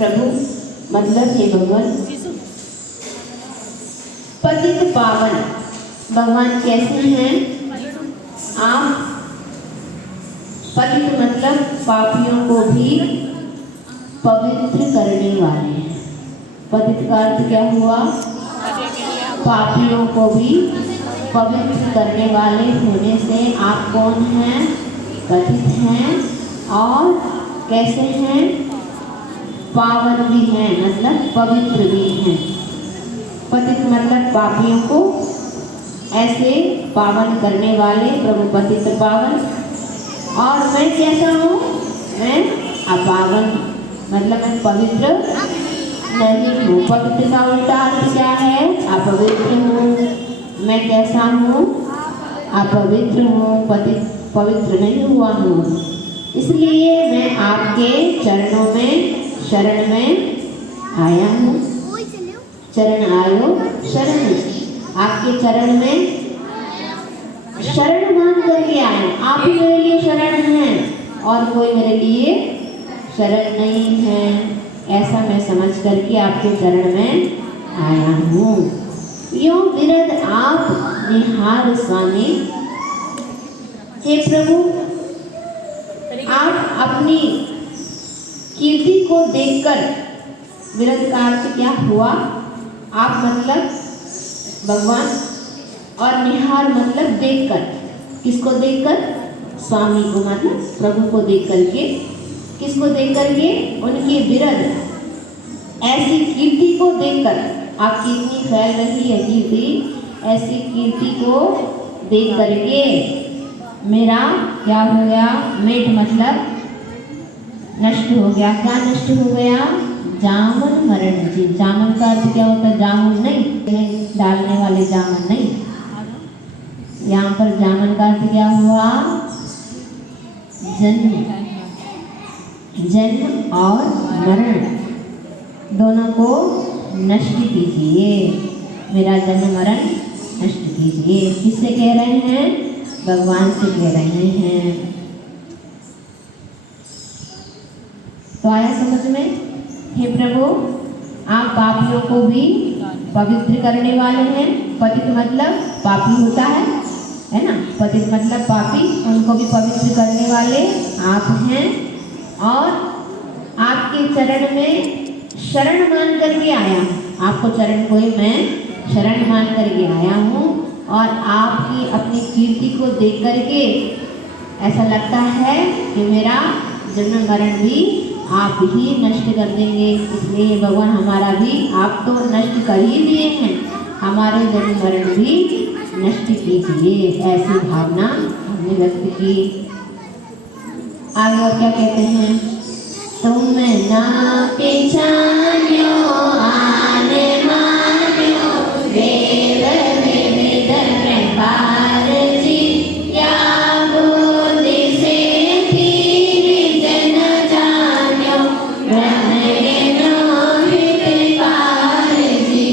प्रभु मतलब हे भगवान पतित पावन भगवान कैसे हैं आप? पतित मतलब पापियों को भी पवित्र करने वाले हैं। पतित का अर्थ क्या हुआ? पापियों को भी पवित्र करने वाले होने से आप कौन हैं? पतित हैं। और कैसे हैं? पावन भी हैं, मतलब पवित्र भी हैं। पतित मतलब पापियों को ऐसे पावन करने वाले प्रभु पतित पावन। और मैं कैसा हूँ? मैं अपावन मतलब मैं पवित्र नहीं हूँ। पवित्र का उल्टा अर्थ क्या है? अपवित्र हूँ। मैं कैसा हूँ? अपवित्र हूँ, पवित्र नहीं हुआ हूँ। इसलिए मैं आपके चरणों में शरण में आया हूँ। चरण आयो शरण, आपके चरण में शरण मान करके आए। आप ही मेरे लिए शरण हैं और कोई मेरे लिए शरण नहीं है, ऐसा मैं समझ करके आपके चरण में आया हूँ। यो विरद आप निहार स्वामी। हे प्रभु, आप अपनी कीर्ति को देखकर, विरद का अर्थ क्या हुआ? आप मतलब भगवान, और निहार मतलब देखकर। किसको देखकर? स्वामी को मतलब प्रभु को देख करके। किसको देख करके? उनकी विरद ऐसी कीर्ति को देखकर। आपकी इतनी फैल रही है कीर्ति, ऐसी कीर्ति को देख करके मेरा क्या हो गया? मेट मतलब नष्ट हो गया। क्या नष्ट हो गया? जामुन मरण जी। जामुन का अर्थ क्या होता है? जामुन नहीं, डालने वाले जामुन नहीं। यहाँ पर जामुन का अर्थ क्या हुआ? जन्म। जन्म और मरण दोनों को नष्ट कीजिए। मेरा जन्म मरण नष्ट कीजिए। किससे कह रहे हैं? भगवान से कह रहे हैं। तो आया समझ में? हे प्रभु, आप पापियों को भी पवित्र करने वाले हैं। पतित मतलब पापी होता है ना? पतित मतलब पापी, उनको भी पवित्र करने वाले आप हैं। और आपके चरण में शरण मान करके आया हूँ। आपको चरण को ही मैं शरण मान करके आया हूँ। और आपकी अपनी कीर्ति को देख करके ऐसा लगता है कि मेरा जन्म मरण भी आप ही नष्ट कर देंगे। इसलिए भगवान हमारा भी आप तो नष्ट कर ही दिए हैं, हमारे जन्म मरण भी नष्ट कीजिए। ऐसी भावना हमने व्यक्त की। आगे और क्या कहते हैं? तुम ना पहचान्यो आने मान्यो देव विविध प्रकार जी। या बुद्धि से थी जन जान्यो ब्रह्मज्ञानो हितकार जी।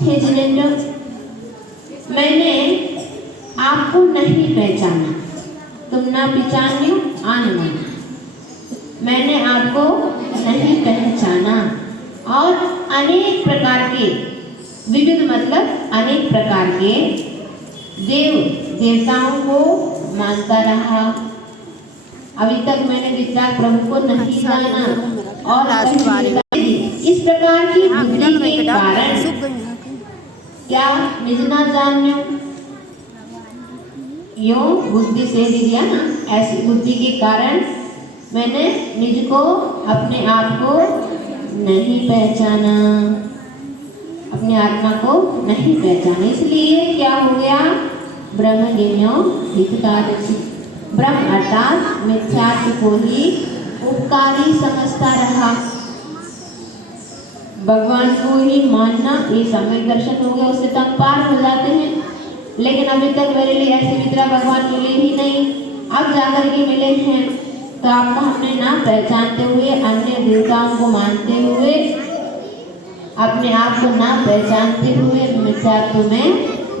हे जिनेंद्र, मैंने आपको नहीं पहचाना। तुम ना पहचान्यो आने, मैंने आपको नहीं पहचाना। और अनेक प्रकार के, विविध मतलब अनेक प्रकार के देव देवताओं को मानता रहा। अभी तक मैंने वितराग प्रभु को नहीं जाना। और इस प्रकार की बुद्धि के कारण क्या निज ना जान्यो, यो बुद्धि से दिया ना, ऐसी बुद्धि के कारण मैंने निज को, अपने आप को नहीं पहचाना, अपनी आत्मा को नहीं पहचाना। इसलिए क्या हो गया? ब्रह्मज्ञानो हितकार। ब्रह्म अर्थात मिथ्यात्व को ही उपकारी समझता रहा। भगवान को ही मानना, ये सम्यक दर्शन हो गया, उससे तब पार हो जाते हैं। लेकिन अभी तक मेरे लिए ऐसे मित्र भगवान मिले ही नहीं। अब जाकर के मिले हैं। तो आपको हमने ना पहचानते हुए, अन्य देवताओं को मानते हुए, अपने आप को ना पहचानते हुए मिथ्यात्व में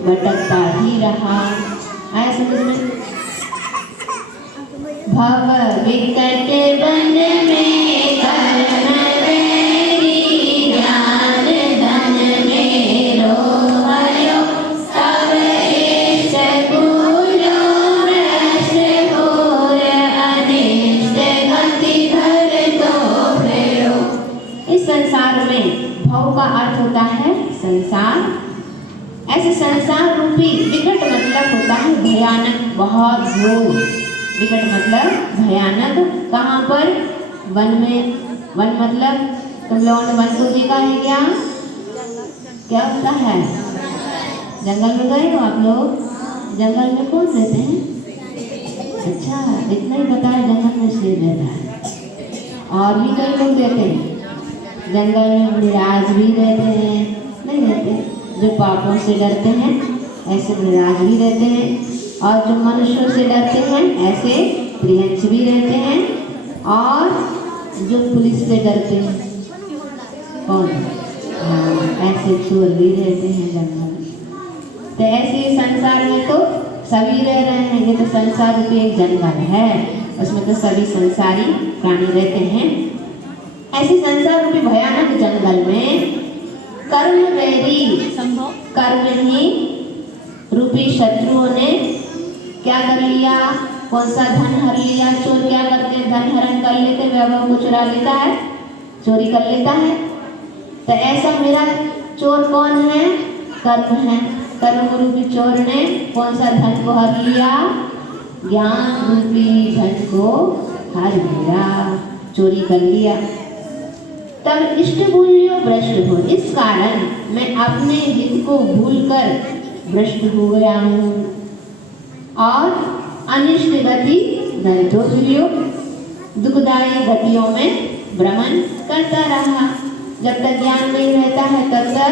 भटकता ही रहा। आया समझ में? भव विकट वन में कर्म मेरी, ज्ञान धन मेरो भयो, सब इष्ट भूलो भ्रष्ट होय, अनिष्ट गति घर तो फेरो। इस संसार में भव का अर्थ होता है संसार। ऐसे संसार रूपी विकट मतलब होता है भयानक, बहुत घोर। विकट मतलब भयानक। कहाँ पर? वन में। वन मतलब तुम लोगों ने वन को देखा है क्या? क्या होता है? जंगल में गए हो आप लोग? जंगल में कौन रहते हैं? अच्छा, इतना ही पता है जंगल में शेर रहता है। और भी कई लोग रहते हैं जंगल में, मिराज भी रहते हैं, नहीं रहते? जो पापों से डरते हैं ऐसे मिराज भी रहते हैं, और जो मनुष्यों से डरते हैं ऐसे त्रिहंस भी रहते हैं, और जो पुलिस से डरते हैं कौन? ऐसे चोर भी रहते हैं जंगल में। तो ऐसे संसार में तो सभी रह रहे हैं। ये तो संसार रूपी एक जंगल है, उसमें तो सभी संसारी प्राणी रहते हैं। ऐसे संसार रूपी भयानक जंगल में कर्म वैरी, कर्म ही रूपी शत्रुओं ने क्या कर लिया? कौन सा? धन हर लिया। चोर क्या करते हैं? धन हरण कर लेते, वैभव को चुरा लेता है, चोरी कर लेता है। तो ऐसा मेरा चोर कौन है? कर्म है। कर्म रूपी चोर ने कौन सा धन को हर लिया? ज्ञान रूपी धन को हर लिया, चोरी कर लिया। तब इष्ट भूल्यो भ्रष्ट हो, इस कारण मैं अपने हित को भूलकर भ्रष्ट हो गया हूँ, और अनिष्ट गति नरतो तुल्यो, दुखदायी गतियों में भ्रमण करता रहा। जब तक ज्ञान नहीं रहता है तब तक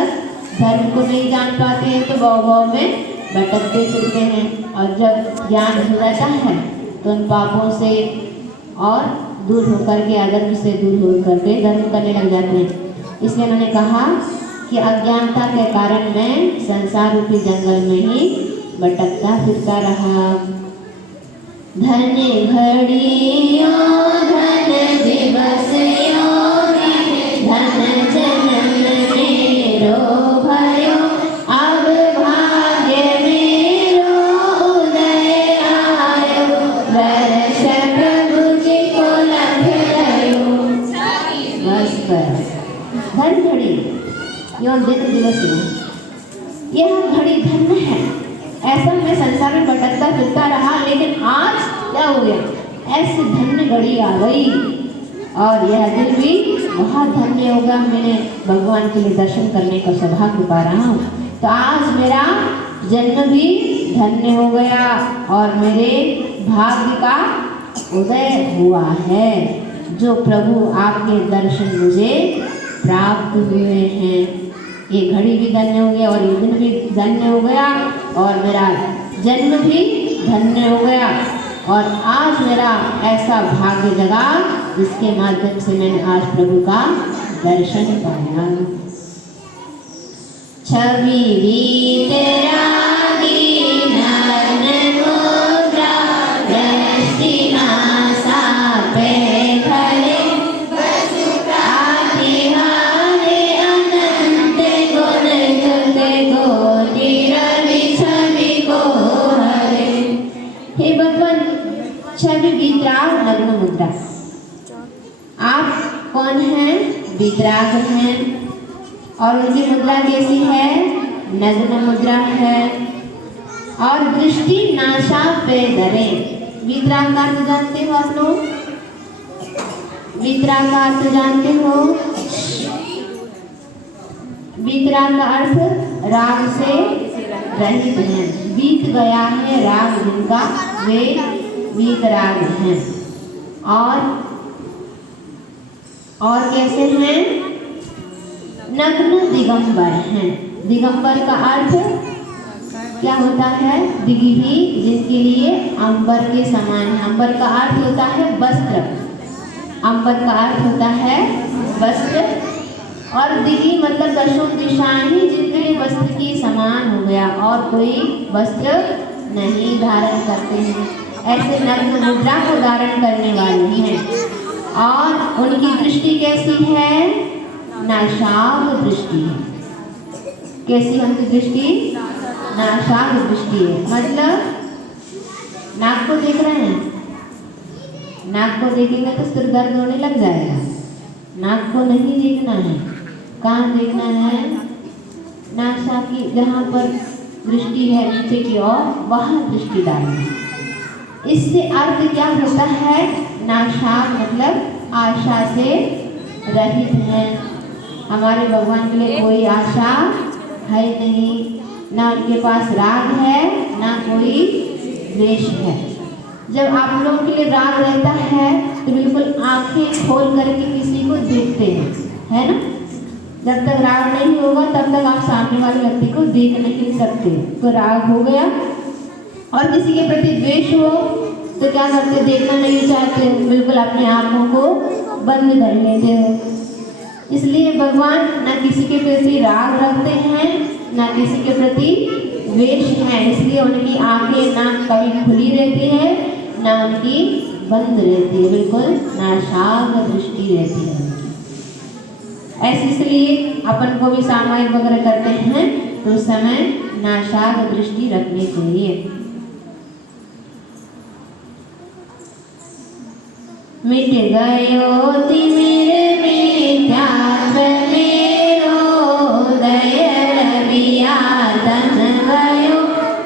धर्म को नहीं जान पाते हैं, तो भव में भटकते फिरते हैं। और जब ज्ञान हो जाता है तो उन पापों से और दूर होकर के, अधर्म से दूर होकर के धर्म करने लग जाते हैं। इसलिए मैंने कहा कि अज्ञानता के कारण मैं संसार रूपी जंगल में ही भटकता फिरता रहा। धन घड़ियों धन दिवसयों, धन जन्म मेरो भयो, अब भाग्य मेरो उदय आयो, वर्ष प्रभु जी को लभ गयो। बस धन घड़ी यो दिन दिवस यह घड़ी धन्य है। ऐसा मैं संसार में भटकता फिरता रहा, लेकिन आज क्या हो गया? ऐसी धन्य घड़ी आ गई, और यह दिन भी बहुत धन्य होगा। मैंने भगवान के लिए दर्शन करने का सौभाग्य पा रहा हूँ। तो आज मेरा जन्म भी धन्य हो गया, और मेरे भाग्य का उदय हुआ है। जो प्रभु आपके दर्शन मुझे प्राप्त हुए हैं, ये घड़ी भी धन्य हो गया, और ये दिन भी धन्य हो गया, और मेरा जन्म भी धन्य हो गया। और आज मेरा ऐसा भाग्य जगा जिसके माध्यम से मैंने आज प्रभु का दर्शन पाया। छवि वितरागी नयन मुद्रा, दृष्टि नासा पे खड़े, आतिहारे अनंत गुण जुटे कोटि रवि छवि को हरे। हे भगवान, छवि वितराग नग्न मुद्रा। आप कौन हैं? वितराग हैं, और उनकी मुद्रा कैसी है? नग्न मुद्रा है, और दृष्टि नासा पे धरे। वितराग का अर्थ जानते हो आप लोग? वितराग का अर्थ जानते हो? वितराग का अर्थ राग से रहित है, बीत गया है राग जिनका, वे वितराग हैं। और कैसे हैं? नग्न दिगंबर हैं। दिगंबर का अर्थ क्या होता है? दिघि, जिसके लिए अंबर के समान है। अंबर का अर्थ होता है वस्त्र, अंबर का अर्थ होता है वस्त्र, और दिघि मतलब दशों दिशाएं ही जिनके लिए वस्त्र के समान हो गया, और कोई वस्त्र नहीं धारण करते हैं। ऐसे नग्न मुद्रा को धारण करने वाले हैं, और उनकी दृष्टि कैसी है? नाशाग दृष्टि है। कैसी उनकी दृष्टि? नाशाग दृष्टि है। मतलब नाक को देख रहे हैं, नाक को देखेंगे तो सिर दर्द होने लग जाएगा। नाक को नहीं देखना है, कहाँ देखना है? नासा की जहाँ पर दृष्टि है नीचे की ओर, वहाँ दृष्टि डालना। इससे अर्थ क्या होता है? नाशाग मतलब आशा से रहित है। हमारे भगवान के लिए कोई आशा है नहीं, ना उनके पास राग है, ना कोई द्वेष है। जब आप लोगों के लिए राग रहता है तो बिल्कुल आंखें खोल करके किसी को देखते हैं, है ना? जब तक राग नहीं होगा तब तक आप सामने वाले व्यक्ति को देख नहीं सकते। तो राग हो गया, और किसी के प्रति द्वेष हो तो क्या करते? देखना नहीं चाहते, बिल्कुल अपनी आंखों को बंद कर लेते हो। इसलिए भगवान न किसी के प्रति राग रखते हैं, न किसी के प्रति द्वेष है। इसलिए उनकी आंखें ना कभी खुली रहती है, ना उनकी बंद रहती है, बिल्कुल नाशाग दृष्टि रहती है उनकी। ऐसे इसलिए अपन को भी सामायिक वगैरह करते हैं तो उस समय नाशाग दृष्टि रखनी चाहिए। मिट गयो तिमिर मिथ्यात्व मेरो, दय रविया तन गयो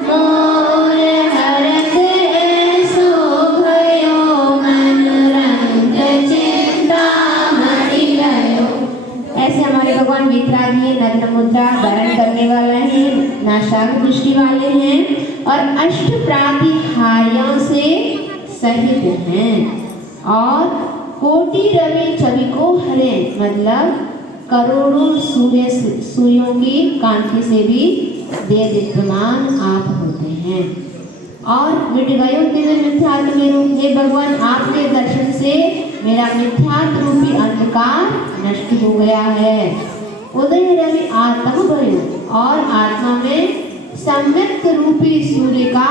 मोर, हरत ऐसो भयो मन रंग चिंता मणि गयो। ऐसे हमारे भगवान वीतरागी है, नग्न मुद्रा धारण करने वाला है, नाशाग दृष्टि वाले हैं, और अष्ट प्रातिहार्यों से सहित हैं, और कोटि रवि छवि को हरे, मतलब करोड़ों सूर्यों की कांति से भी देदीप्यमान आप होते हैं। और मिट गयो तिमिर मिथ्यात्व मेरो, हे भगवान आपके दर्शन से मेरा मिथ्यात्व रूपी अंधकार नष्ट हो गया है। उदय रवि आत्म भयो, और आत्मा में सम्यक रूपी सूर्य का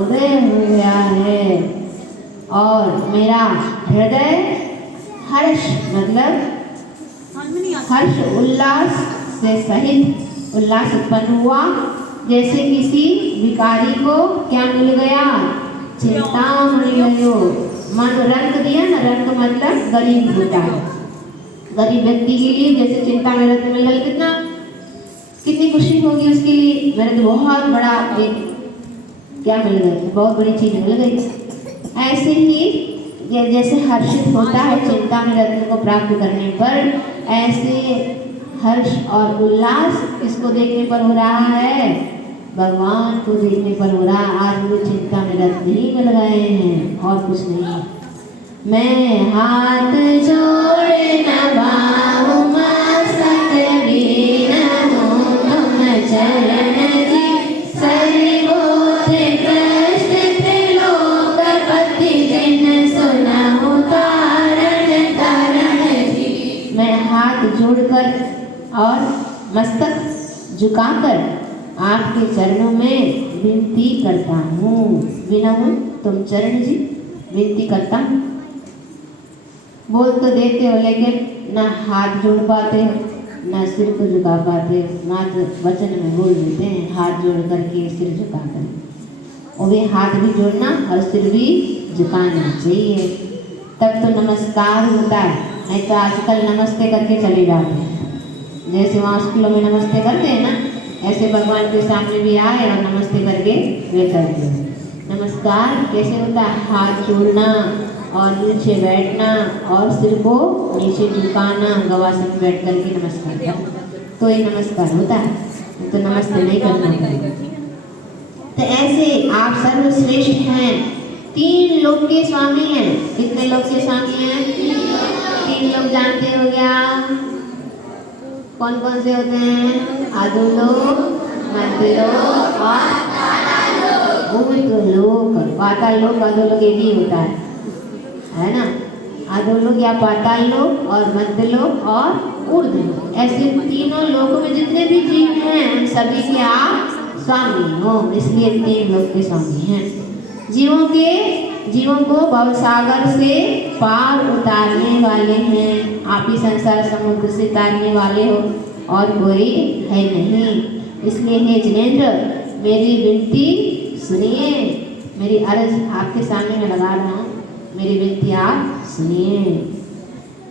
उदय हो गया है, और मेरा हृदय हर्ष मतलब हर्ष उल्लास से सहित उल्लास उत्पन्न हुआ। जैसे किसी भिखारी को क्या मिल गया? चिंता मिल गयो। मन रंग दिया ना, रंग मतलब गरीब होता है, गरीब व्यक्ति के लिए जैसे चिंता में रत्न मिल गया, कितना कितनी खुशी होगी उसके लिए। मेरे तो बहुत बड़ा एक क्या मिल गया, बहुत बड़ी चीज मिल गई। ऐसे ही जैसे हर्षित होता है चिंता में रत्न को प्राप्त करने पर, ऐसे हर्ष और उल्लास किसको देखने पर हो रहा है? भगवान को देखने पर हो रहा है। आज मुझे चिंता में रत्न ही मिल गए हैं और कुछ नहीं। मैं हाथ जोड़े नभाऊं मस्तक बीनूं, तुम चरण जी सर्वोदय कृष्ण त्रिलोकपति, जिन सुनहु तारण तारण जी। मैं हाथ जोड़कर और मस्तक झुकाकर आपके चरणों में विनती करता हूँ। विनम्र तुम चरण जी, विनती करता हूँ। बोल तो देते हो लेकिन ना हाथ जोड़ पाते हो, ना सिर को झुका पाते हो। मात्र वचन में बोल देते हैं हाथ जोड़ करके सिर झुका कर, और वे हाथ भी जोड़ना और सिर भी झुकाना चाहिए, तब तो नमस्कार होता है। नहीं तो आजकल नमस्ते करके चले जाते हैं, जैसे वहाँ स्कूलों में नमस्ते करते हैं ना, ऐसे भगवान के सामने भी आए और नमस्ते करके वे करते हैं। नमस्कार कैसे होता है? हाथ जोड़ना और नीचे बैठना और सिर को नीचे झुकाना, गवासन में बैठ करके नमस्कार करना, तो ये नमस्कार होता है, तो नमस्ते नहीं करना पड़ेगा। तो ऐसे आप सर्वश्रेष्ठ हैं, 3 लोक के स्वामी हैं। कितने लोक के स्वामी हैं? 3 लोग जानते हो क्या? कौन कौन से होते हैं? अधोलोक, मध्यलोक और ऊर्ध्वलोक, पाताल लोक, अधोलोक एक ही होता है ना। अधोलोक या पाताल लोक और मध्य लोक और ऊर्ध्वलोक, ऐसे तीनों लोकों में जितने भी जीव हैं उन सभी के आप स्वामी हो, इसलिए तीन लोक के स्वामी हैं। जीवों को भवसागर से पार उतारने वाले हैं। आप ही संसार समुद्र से तारने वाले हो और कोई है नहीं। इसलिए हे जिनेंद्र, मेरी विनती सुनिए, मेरी अर्ज आपके सामने में लगा रहा हूँ, मेरी विनती आप सुनिए।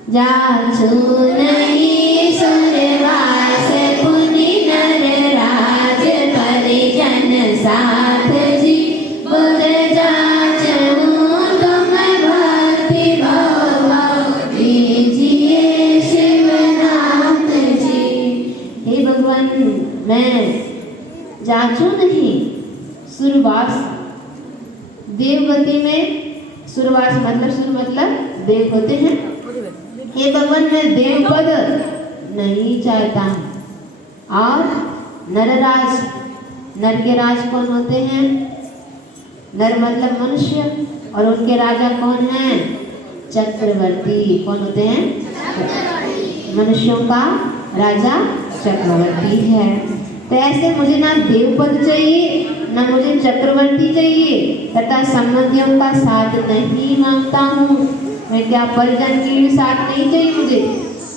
जाचू नहीं सुरवास पुनि नर राज परिजन साथ जी, बुध जाचू तुम भक्ति भाव दीजिए शिवनाथ जी। हे भगवान, मैं जाचू नहीं सुरवास, देवगति में सुरवास मतलब देव होते हैं। हे भगवान, मैं देवपद नहीं चाहता हूँ। और नरराज, नर के राज कौन होते हैं? नर मतलब मनुष्य, और उनके राजा कौन हैं? चक्रवर्ती। कौन होते हैं? मनुष्यों का राजा चक्रवर्ती है। तो ऐसे मुझे ना देवपद चाहिए, ना मुझे चक्रवर्ती चाहिए, तथा संबंधियों का साथ नहीं मांगता हूँ। मैं क्या परिजन की भी साथ नहीं चाहिए मुझे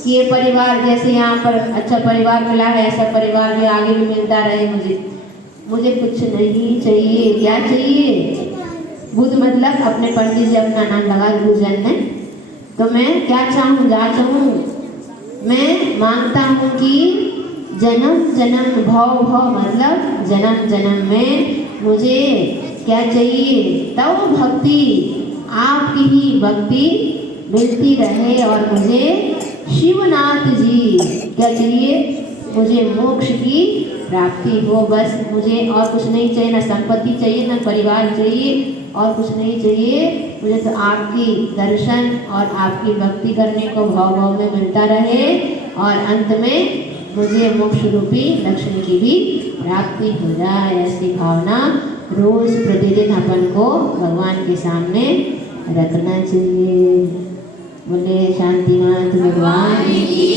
कि ये परिवार जैसे यहाँ पर अच्छा परिवार मिला है, ऐसा परिवार भी आगे भी मिलता रहे। मुझे कुछ नहीं चाहिए। क्या चाहिए? बुध मतलब अपने पंडित जी अपना नाम लगा गुरुजन ने। तो मैं क्या चाहूँ, जा चाहूँ, मैं मांगता हूँ कि जन्म जन्म भव मतलब जन्म जन्म में मुझे क्या चाहिए? तव भक्ति, आपकी ही भक्ति मिलती रहे और मुझे शिवनाथ जी क्या चाहिए? मुझे मोक्ष की प्राप्ति हो। बस मुझे और कुछ नहीं चाहिए, ना संपत्ति चाहिए, ना परिवार चाहिए, और कुछ नहीं चाहिए। मुझे तो आपकी दर्शन और आपकी भक्ति करने को भाव भाव में मिलता रहे, और अंत में मुझे मोक्ष रूपी लक्ष्मी की भी प्राप्ति हो जाए। ऐसी भावना रोज प्रतिदिन अपन को भगवान के सामने रखना चाहिए। बोले शांतिनाथ भगवान की